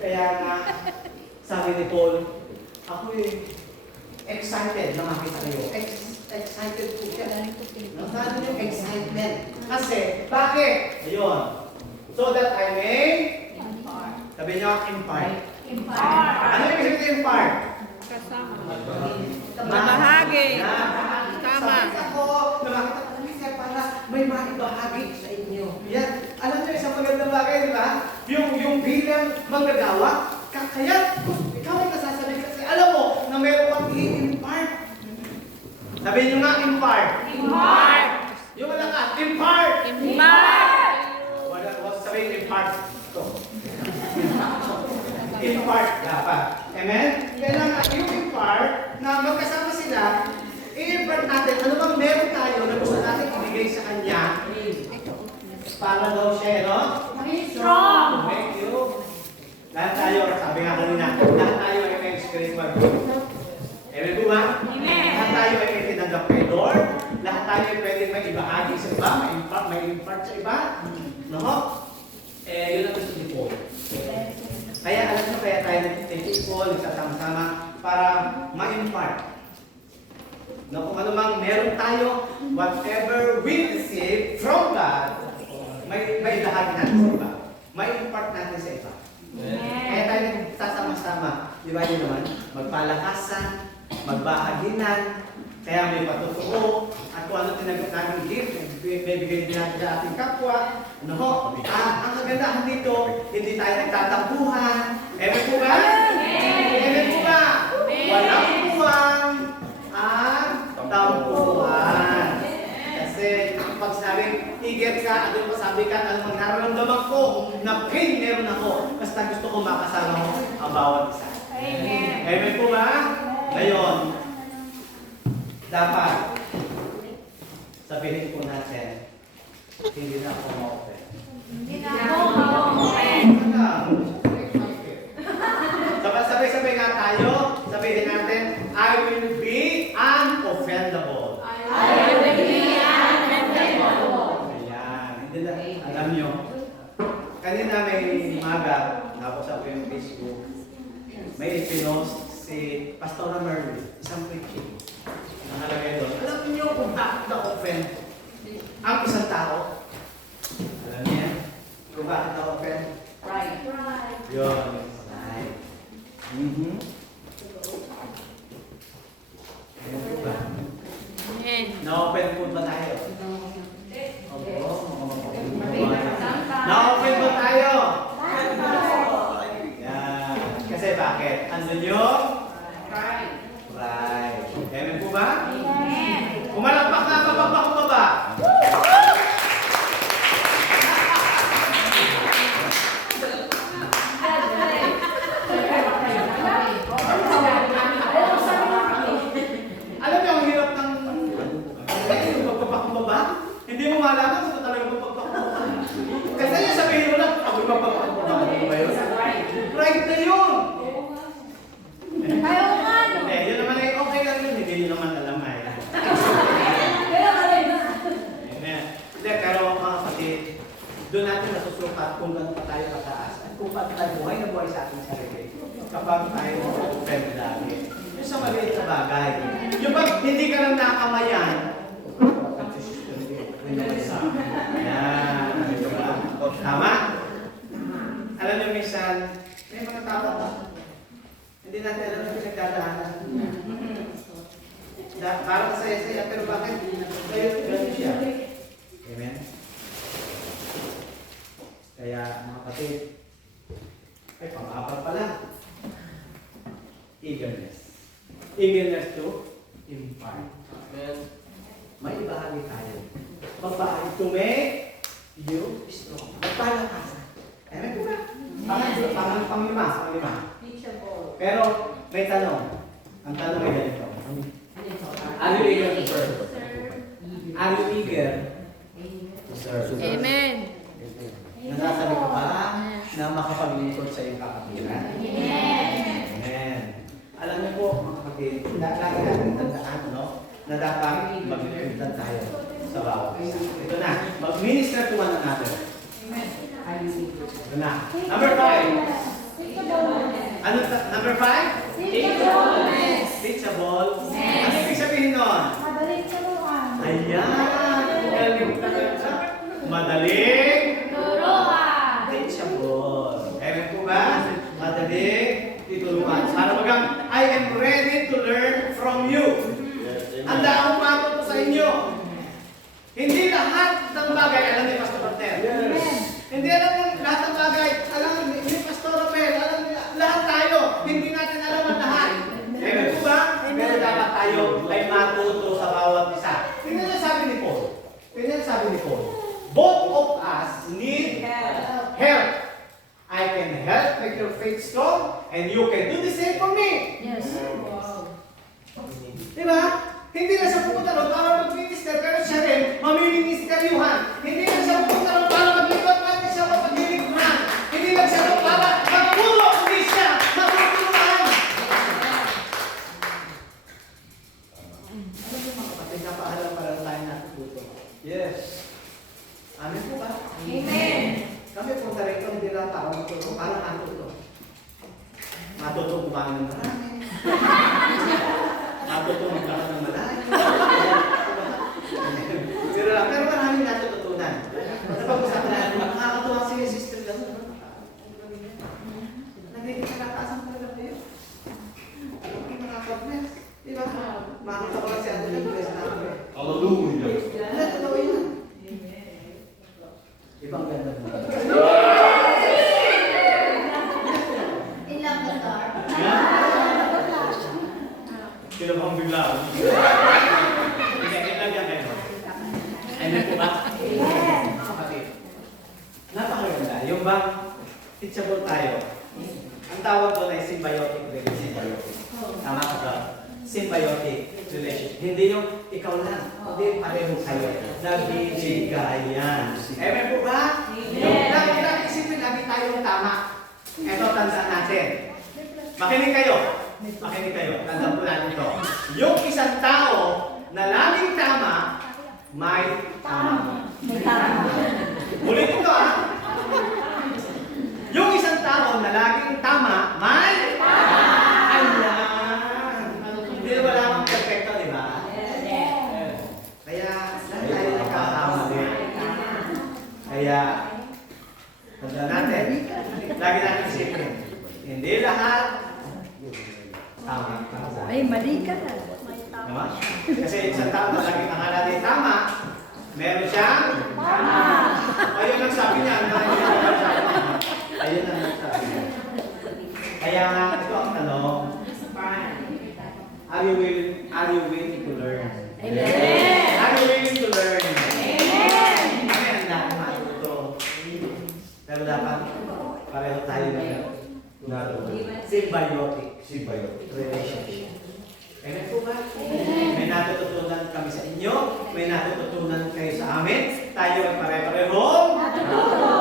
Kaya nga, sabi ni Paul, ako excited na makita kayo. Excited po siya. No? Sabi niyo, excitement. Kasi, bakit? Ayun. So that I may, sabi niyo, impart. Ano yung kasi ito impart? Kasama. Mabahagi. Tama. Sabi ako, nakakita ko kasi para may maibahagi sa inyo. Yan. Alam niyo, isang magandang bagay, di ba? Yung bilang manggagawa, kaya ikaw ay nasasabi kasi alam mo na meron kang i-impart. Sabi niyo nga, impart. Impart. Yung alakat, impart. Impart. Wala sabihin impart. Ito. Impart dapat. Amen? Kailangan yung impart na magkasama sila, i-impart natin. Ano bang meron tayo na gusto natin ibigay sa Kanya para daw siya, no? Strong. Thank you. Lahat tayo, sabi nga kanina, lahat tayo ay may spiritual growth. Amen po ba? Amen. Lahat tayo ay may tinanggap kay Lord. Lahat tayo ay pwedeng may ibahagi sa iba, may impart sa iba. No? Yun ang gusto ni Paul. Kaya alam nyo, kaya tayo nagtitipon, nagsasama-sama para ma-impart. No, kung ano mang meron tayo, whatever we receive from God, may ibahagi natin sa iba. May impart natin sa iba. Kaya tayo nagsasama-sama. Di ba yun naman? Magpalakasan, magbahaginan, kaya may patutuo, at kung ano tinagot namin gift, may bigay din natin sa ating kapwa. Ano ho? Ang kagandahan dito, hindi tayo nagtatampuhan. Amen po ba? Amen po ba? Walang buwang ang tampuhan. Kasi pag sabing tiget ka, ano masabi ka, ano nararamdaman ko na pain meron ako, basta gusto ko makasama mo ang bawat isa. Amen po ba? Ngayon, dapat sabihin po natin, hindi na ako ma-open. Sabay-sabay nga tayo, sabihin natin, I will be unoffendable. Ayan, hindi na, alam nyo, kanina may umaga, nabasa ko yung Facebook, may ipinost si Pastor Merly, isang preaching. Nakalagay doon. Alam niyo kung bakit na-offend ang isang tao? Alam niya? Kung bakit na-offend? Right. Yun. Right. Ayan po ba? Amen. Na-offend po ba tayo? Na-offend ba tayo? Yan. Kasi bakit? Andun yung? Right. Amen po ba? Kumalakpak na kapag bumaba. Alam niyo, ang hirap ng pagpapakumbaba. Hindi mo malaman kung talaga pagpapakumbaba. Kasi yung sabihin mo lang, ako yung pagpapakumbaba. Right na yun. Yun naman ay okay lang yun. Hindi nyo naman alam ay. Amen. Hindi, pero mga kapatid, doon natin nasusukat kung gano'n pa tayo kataas at kung paano tayo buhay na buhay sa ating sarili. Kapag tayo open lagi. Yung sa maliit na bagay. Yung pag hindi ka lang nakamayan, yan. Tama? Alam niyo, minsan, may mga tao hindi natin alam na pinagdadaanan. Parang masaya-saya, pero bakit? Kayo, gano'n siya. Amen? Kaya, mga kapatid, ay pang-apat pala. Eagerness. Eagerness to impart. May ibahagi tayo. Magbahagi to make you strong. Magpalakasan. Amen po ba? Panglima. Pero may tanong. Ang tanong ay ganito. Are you eager to serve? Are you eager to serve? Amen. Nasasabi ko ba na makapaglingkod sa iyong kakapiran? Amen. Alam niyo po, mga kapatid, lagi natin tandaan, no? Na dapat maglingkod tayo sa bawat isa. Ito na, mag-minister to one another. Ito na. Number 5. Ano number 5? Teachable. Ano ibig sabihin nun? Ayan. Galing talaga. Madaling Turuan. teachable. Amen po ba? Madaling titulungan. Para bagang, I am ready to learn from you. Handa akong matuto sa inyo. Hindi lahat ng bagay alam ni Pastor Martel. Hindi alam mo lahat ng bagay. Alam ni Pastor Romel. Alam ni lahat tayo. Hindi natin alam ang lahat. Amen po ba? Pero dapat tayo ay matuto sa bawat isa. Tingnan niyo sabi ni Paul. Tingnan niyo sabi ni Paul. Both of us need help. I can help make your faith strong and you can do the same for me. Yes. Diba? Hindi na siya pupunta ron para mag-minister, pero siya rin mamiministeriuhan. Hindi na siya pupunta ron para maglingkod, pati siya mapaglilingkuhan. Hindi lang siya ron para magpuro, hindi siya matutulungan. Ano po mga kapatid, napaalam para tayo natututo. Yes. Amen po ba? Amen. Kami punta rito, hindi lang para matuto, para matuto. Matuto kumain ng marami. Matuto magkaroon ng malayo. Pero maraming natututunan. Napag-usapan natin, nakakatuwa si sister lang. Nagkakataas ang talaga kayo. Nakakapag-bless. Diba? Makakatawa si Ate nag-bless namin. Hallelujah. Wala, totoo yun. Ibang ganda mo. Ilang pastor? Sino bang bigla? Hindi, ilan yan kayo. Amen po ba? Kapatid. Napakaganda. Yung bang teachable tayo, ang tawag doon ay symbiotic relationship. Tama ka ba? Symbiotic relationship. Hindi yung ikaw lang. Hindi pareho kayo. Nagbibigayan. Amen po ba? Yung lagi isipin, lagi tayong tama. Ito, tandaan natin. Makinig kayo. Makinig kayo. Tandaan po natin ito. Yung isang tao na laging tama, may tama. Ulit ito Yung isang tao na laging tama, may tama. Ayan. Hindi wala akong perfecto, di ba? Kaya, lahat tayo nagkakamali. Kaya, tandaan natin. Lagi natin isipin. Hindi lahat tama. Ay, mali ka na. Diba? Kasi isang tao na lagi nakala natin tama, meron siyang tama. Ayun ang sabi niya. Ayun ang sabi niya. Kaya nga, ito ang tanong. Are you willing to learn? Amen. Are you willing to learn? Amen. Kami ang dapat matuto. Pero dapat pareho tayo na symbiotic relationship. Amen po ba? May natututunan kami sa inyo, may natututunan kayo sa amin, tayo ay pare-parehong natututo.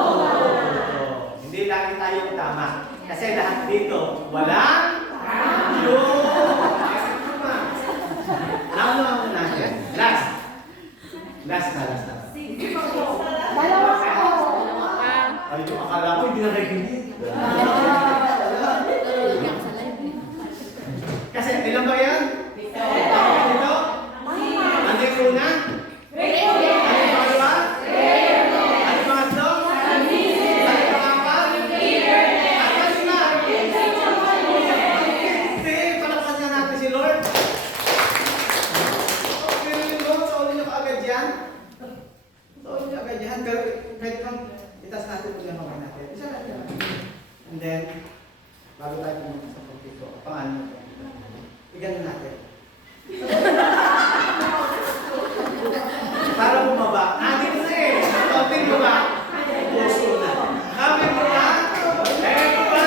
Hindi lagi tayong tama. Kasi lahat dito, walang yun. Naunawa natin. Last na. Dalawa ako. Ay, akala ko hindi na nakikinig. Kasi ilan ba yan? Ito? Ano yung una? Ano yung pangalawa? Ano yung pangatlo? Ano yung pangapat? At ano na? Hindi, palakpan niya natin si Lord. Pero yung Lord, sauli niyo kaagad yan. Sauli niyo agad yan. Pero kahit kang itas natin kung yung mga natin. Isa natin yan. And then, bago tayo pumunta sa pagpito, pangalan mo. Igano natin. Para bumaba. Dito na eh. Konting baba. Puso na. Kami mo ba? Kaya mo ba?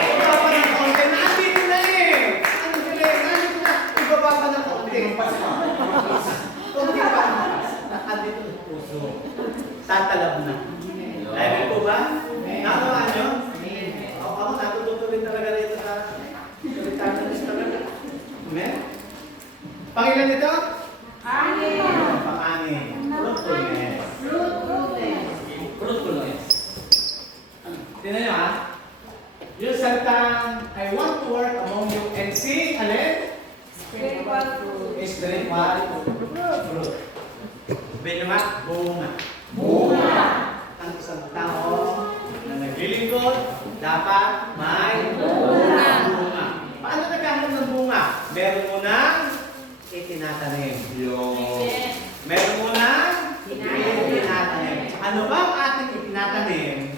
Ibaba ng konti. Nandito na eh. Ano sila eh? Nandito na. Ibaba pa ng konti. Konti pa. Nandito ng puso. Tatalab na. Amen po ba? Nakawa nyo? Ako natututo rin talaga rito sa Amen? Pangilan nito? Pang-anim. Fruitfulness. Fruitfulness. Tingnan nyo yung salitang, I want to work among you and see, alin? Spiritual fruit. Fruit. Sabihin nyo bunga. susunod, dapat may bunga. Paano nagkakaroon ng bunga? Meron mo nang itinatanim. Meron mo nang itinatanim. Ano ba ang ating itinatanim?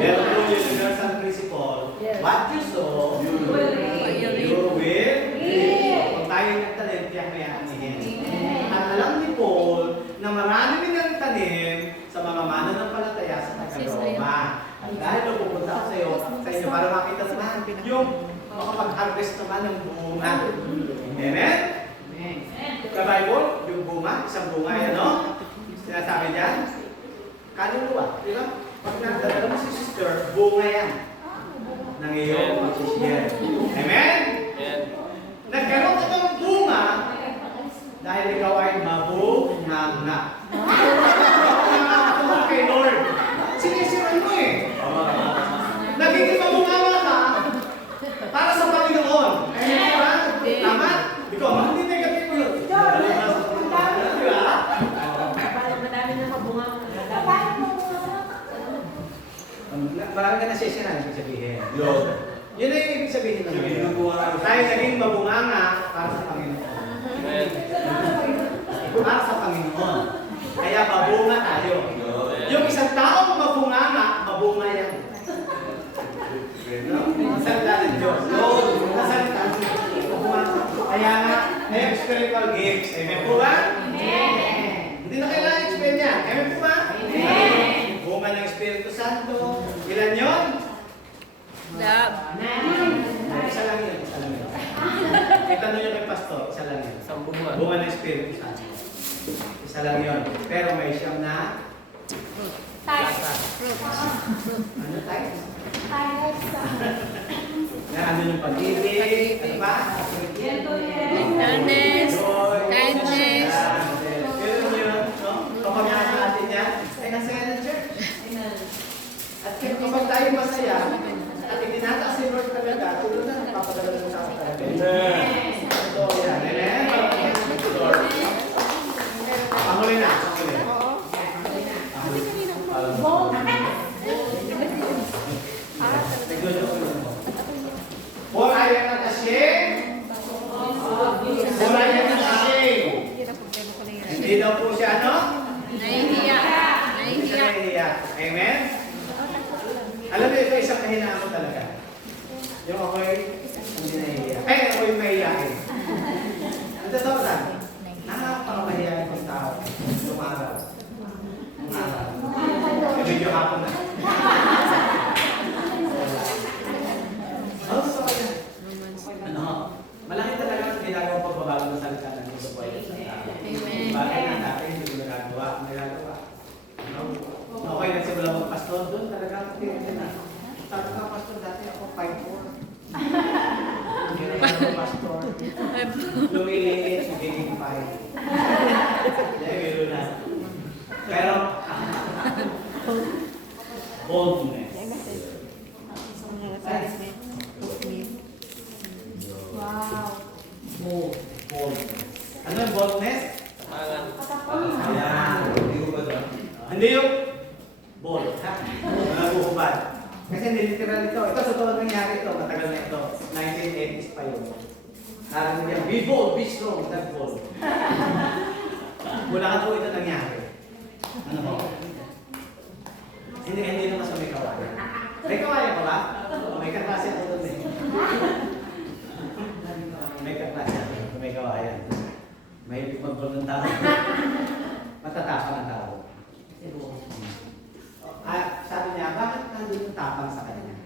Meron po yung universal principle. What you sow, you will reap. Kung tayo nagtanim, tiyak may aanihin. At alam ni Paul na marami din tanim sa mga mananampalataya sa Taga-Roma. At dahil pupunta ako sa inyo para makita naman yung makapag-harvest naman ng bunga. Amen? Sa Bible, yung bunga, isang bunga yan, no? Sinasabi diyan, kaluluwa, di ba? Pag nadadala mo si sister, bunga yan ng iyong pag-share. Amen? Nagkaroon ka ng bunga dahil ikaw ay mabunganga. Ikaw kay Lord. Sinisiran mo eh. Nagiging mabunganga ka para sa Panginoon. Amen? Tama? Ikaw, hindi negative yun. Di ba? Madami na mabunga. Marami ka nasisiran, ibig sabihin. Yun ay ibig sabihin ng tayo naging mabunganga para sa Panginoon. Para sa Panginoon. Kaya mabunga tayo. Yung isang taong mabunganga, mabunga yan. Salita ng Diyos. Salita ng Diyos. Kaya nga, may spiritual gifts. Amen po ba? Amen. Hindi na kailangan explain yan. Amen po ba? Amen. Bunga ng Espiritu Santo. Ilan yun? Love. Isa lang yun. Isa lang yun. Itanong nyo kay Pastor. Isa lang yun. Bunga ng Espiritu Santo. Isa lang yun. Pero may siyam na ano tayo? Na ano yung pag-ibig? Ano ba? Kindness. Kindness. Pero yun, no? Kapag natin yan, ay nasaya ng church. At kapag tayo masaya, at itinataas si Lord talaga, tulad na napapadala ng tao talaga. Ito, yan. Amen? Panguli na. For I am not ashamed. For I am not ashamed. Hindi daw po siya, ano? Nahihiya. Hindi siya nahihiya. Amen? Alam mo, ito isang kahinaan ko talaga. Yung ako'y hindi nahihiya. Kaya ako'y mahihiyain. Ang totoo lang, nakapakamahiyain kong tao. Lumaraw. Medyo hapon na. Ano? Malaki talaga ang ginagawa pagbabago ng salita ng Diyos po. Amen. Bagay na dati hindi ko nagagawa. Okay, nagsimula mag-pastor doon. Talaga ako tinignan na. Sabi ka, pastor, dati ako 5'4". Hindi na ako pastor. Lumiliit, magiging 5. Dahil meron na. Pero, boldness. Boldness. Ano yung boldness? Ayan. Hindi yung bold. Naguhubad. Kasi niliteral ito. Ito totoo nangyari ito. Matagal na ito. 1980s pa yun. Narinig niya, be bold, be strong, not bold. Mula ka po ito nangyari. Ano po? Hindi naman sa may kawayan. May kawayan ka ba? May kaklase ako doon eh. May kaklase ako. May kawayan. May magbol ng tao. Matatapang ang tao. Sabi niya, bakit nandun yung tapang sa kanya?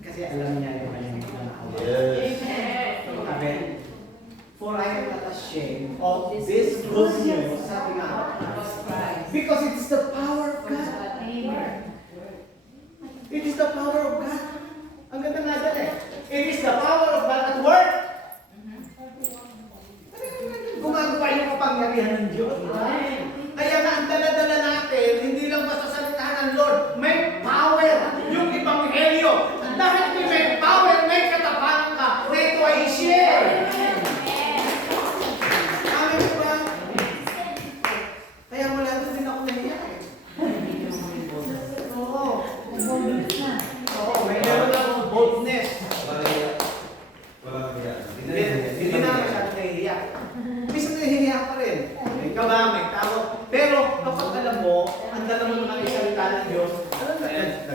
Kasi alam niya yung kanyang nakawa. Sabi, for I am not ashamed of this good news. Sabi nga, because it's the power of God. It is the power of God. Ang ganda nga dyan eh. It is the power of God at work. Gumagawa yung kapangyarihan ng Diyos. Kaya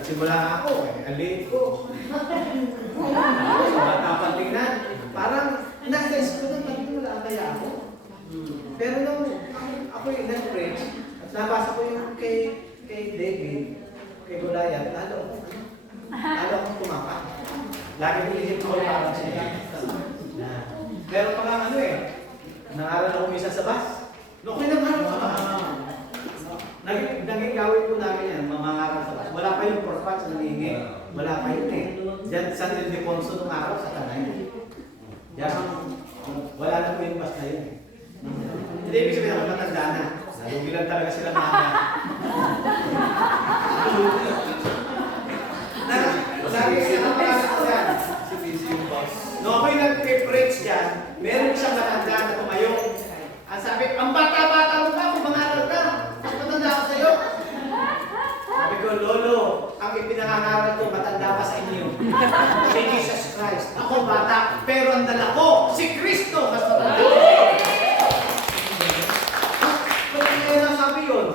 Nagsimula nga ako, ang liit ko. Sa bata pang tingnan, parang nasa school na wala kaya ako. Pero nung ako yung nag-preach, at nabasa ko yung kay David, kay Goliath, lalo akong tumapak. Lagi ko isip ko parang siya. Pero pa nga nangaral ako isa sa bus. Noong pinangaral sa bus. Naging gawin po namin yan, mamangaral sa bus. Wala pa yung porpat sa nangingi. Wala pa yun eh. Diyan San Ildefonso nung araw sa Tanay. Diyan, wala na po yung bus na yun eh. Hindi ibig sabihin ako matanda na. Nalugi lang talaga sila mga. Lagi siya napangaral dyan. Si PC yung boss. Noong ako'y nag-preach dyan, meron isang matanda na tumayo. Ang sabi, ang bata-bata mo ka, kung mangaral ka. Mas matanda ako sa'yo. Sabi ko, Lolo, ang ipinangangaral ko, matanda pa sa inyo. Si Jesus Christ. Ako bata, pero ang dala ko, si Kristo, mas matanda. Ba't kaya nasabi yun?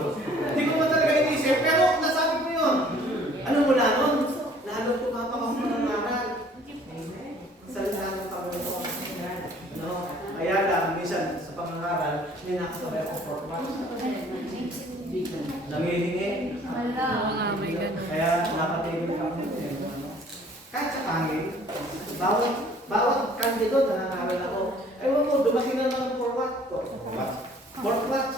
Hindi ko ba talaga inisip, pero nasabi ko yun. Ano mula nun? Lalo tumapa ako mangangaral. Salita ng Panginoon. No? Kaya lang, minsan sa pangangaral, may nakasabay ako for class. Nangihingi. Oo nga, may ganun. Kaya nakatigil kami eh. Kahit sa pangil, bawat kandido na nangaral ako, ewan mo, dumating na naman for what? For what?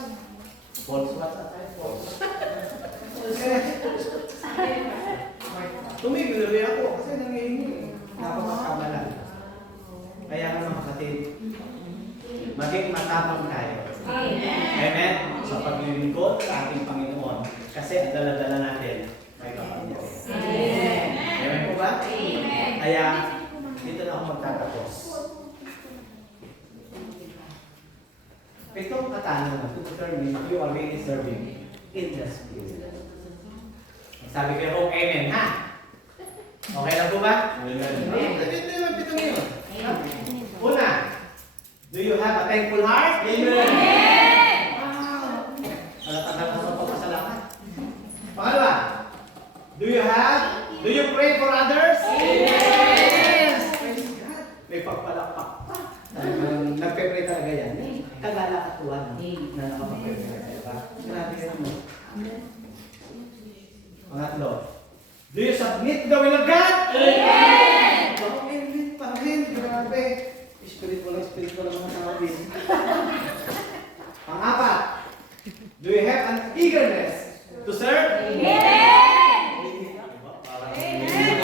Tumigil ulit ako kasi nangihingi. Napapagkamalan. Kaya nga mga kapatid, maging matapang tayo. Amen? Sa paglilingkod sa ating Panginoon. Kasi ang dala-dala natin may kapangyarihan. Amen po ba? Kaya dito na ako magtatapos. Pitong katanungan to determine if you are really serving in the Spirit. Sabi kayo, amen ha? Okay lang po ba? Amen. Ito yung pitong yun. Una, do you have a thankful heart? Amen! Wow! Malatandang mo sa pagpasalamat. Pangalawa, do you pray for others? Amen! Praise God. May pagpalakpak pa. Nagpe-pray talaga yan. Kagalakatuan na nakapag-pray. Grabe ka naman. Pangatlo, do you submit the will of God? Amen! Amen pa rin. Grabe. Spiritual ang mga tao din. Pang-apat, do you have an eagerness to serve? Amen! Amen!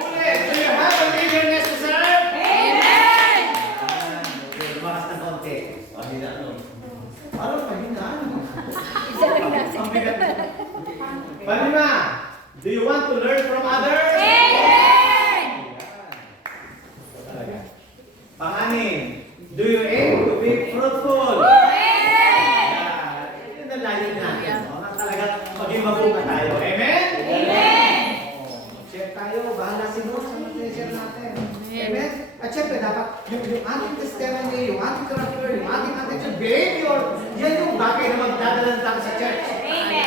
Ulit, do you have an eagerness to serve? Amen! Lumakas ng konti. Parang pahinaan. Ang bigat. Palima, do you want to learn from others? Amen! Pang-anim, do you aim to be fruitful? Amen! Yun ang layo natin. Talaga, maging mabunga tayo. Amen? Amen! Share tayo, bahala si Lord sa mag-share natin. Amen? At syempre, dapat yung ating testimony, yung ating character, yung ating attitude, behavior, yan yung bagay na magdadala tayo sa church. Amen!